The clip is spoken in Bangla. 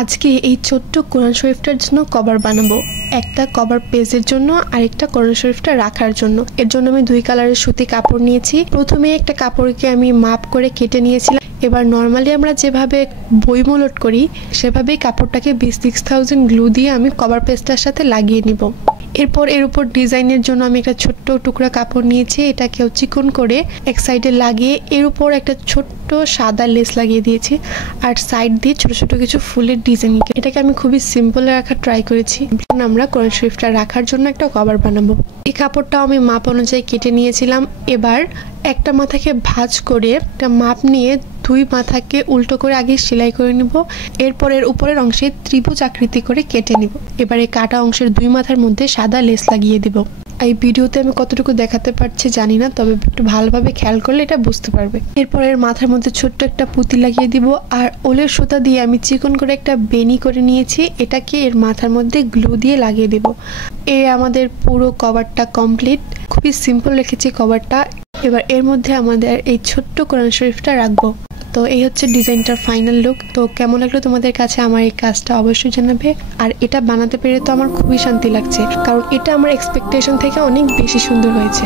আজকে এই ছোট্ট কোরআন শরীফটার জন্য কভার বানাবো। একটা কভার পেজের জন্য আরেকটা কোরআন শরীফটা রাখার জন্য। এর জন্য আমি 2 কালারের সুতি কাপড় নিয়েছি। প্রথমে একটা কাপড়কে আমি মাপ করে কেটে নিয়েছিলাম। এবার নর্মালি আমরা যেভাবে বই মোলট করি সেভাবেই কাপড়টাকে 20-6000 গ্লু দিয়ে আমি কভার পেজটার সাথে লাগিয়ে নিব। এরপর এর উপর ডিজাইনের জন্য আমি একটা ছোট্ট টুকরা কাপড় নিয়েছি। এটাকেও চিকন করে এক সাইডে লাগিয়ে এর উপর একটা ছোট্ট সাদা লেস লাগিয়ে দিয়েছি আর সাইড দিয়ে ছোট ছোট কিছু ফুলের ডিজাইন। এটাকে আমি খুবই সিম্পল রাখার ট্রাই করেছি। আমরা কোরআন শরীফটা রাখার জন্য একটা কভার বানাবো। এই কাপড়টাও আমি মাপ অনুযায়ী কেটে নিয়েছিলাম। এবার একটা মাথাকে ভাঁজ করে একটা মাপ নিয়ে 2 মাথাকে উল্টো করে আগে সেলাই করে নিব। এরপর এর উপরের অংশে ত্রিভুজ আকৃতি করে কেটে নিব। এবার এই কাটা অংশের 2 মাথার মধ্যে সাদা লেস লাগিয়ে দিব। এই ভিডিওতে আমি কতটুকু দেখাতে পারছি জানি না, তবে একটু ভালোভাবে খেয়াল করলে এটা বুঝতে পারবে। এরপর এর মাথার মধ্যে ছোট্ট একটা পুঁতি লাগিয়ে দিব আর ওলের সুতা দিয়ে আমি চিকন করে একটা বেনি করে নিয়েছি। এটাকে এর মাথার মধ্যে গ্লু দিয়ে লাগিয়ে দিব। আমাদের পুরো কভারটা কমপ্লিট। খুবই সিম্পল রেখেছি কভারটা। এবার এর মধ্যে আমাদের এই ছোট্ট কোরআন শরীফটা রাখবো। তো এই হচ্ছে ডিজাইনটার ফাইনাল লুক। তো কেমন লাগলো তোমাদের কাছে আমার এই কাজটা অবশ্যই জানাবে। আর এটা বানাতে পেরে তো আমার খুবই শান্তি লাগছে, কারণ এটা আমার এক্সপেকটেশন থেকে অনেক বেশি সুন্দর হয়েছে।